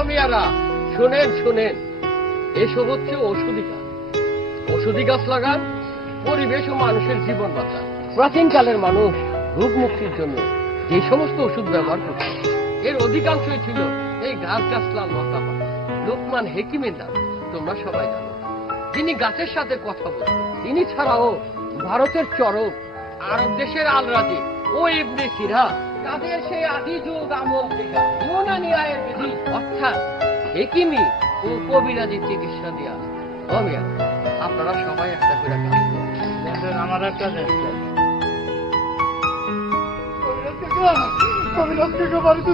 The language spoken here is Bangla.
অমিয়ারা শুনেন শুনেন, এসব হচ্ছে ওষুধি গাছ। ওষুধি গাছ লাগান, পরিবেশ ও মানুষের জীবন বাঁচান। প্রাচীনকালের মানুষ রোগ মুক্তির জন্য যে সমস্ত ওষুধ ব্যবহার করত, এর অধিকাংশই ছিল এই গাছ গাছলা লতাপাতা। লোকমান হেকিমের নাম তোমরা সবাই জানো। যিনি গাছের সাথে কথা বলতেন। তিনি ছাড়াও ভারতের চরক, আরব দেশের আলরাজি ও ইবনে সিরা, তাদের সেই আদি যুগ আমল থেকে ইউনানি আয়ুর্বেদিক অর্থাৎ হেকিমি ও কবিরাজি চিকিৎসা দেওয়া। অমিয়া, আপনারা সবাই একটা করে কাজ করুন। আমার একটা আমি বাড়িতে